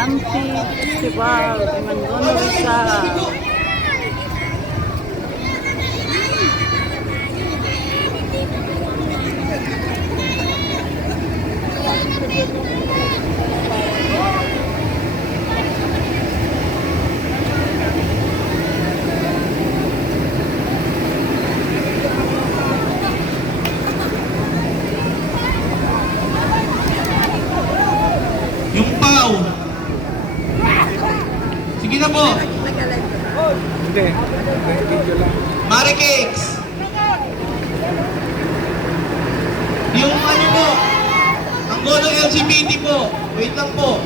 Lampi Festival de Mangono Rizal. Yung pau. Sige na po. Hindi. Video lang. Mari Cakes. Yung ano po. Ang gono LGBT po. Wait lang po.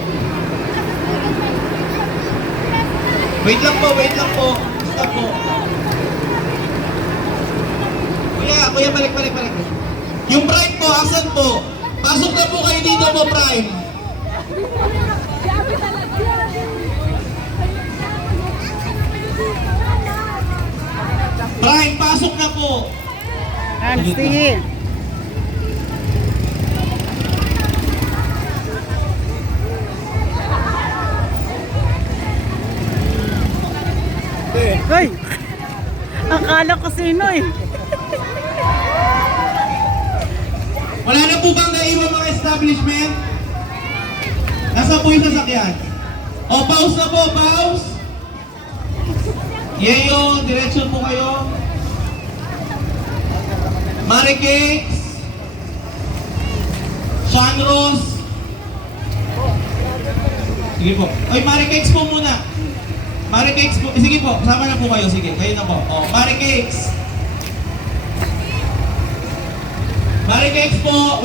Wait lang po, wait lang po. Stop po. Kuya, balik. Yung Prime po, asan po? Pasok na po kayo dito po, Prime. Prime, pasok na po. Sige. Hoy! Akala ko sino eh. Wala na po bang naiwan mga establishment? Nasa po yung sasakyan? O, pause na po, pause! Yeyo, direction po kayo. Mari Cakes. Shanros. Sige po. Oy, Mari Cakes po muna. Mari Cakes po. Sige po, kasama na po kayo. Sige, kayo na po. O, Mari Cakes. Mari Cakes po. Wait.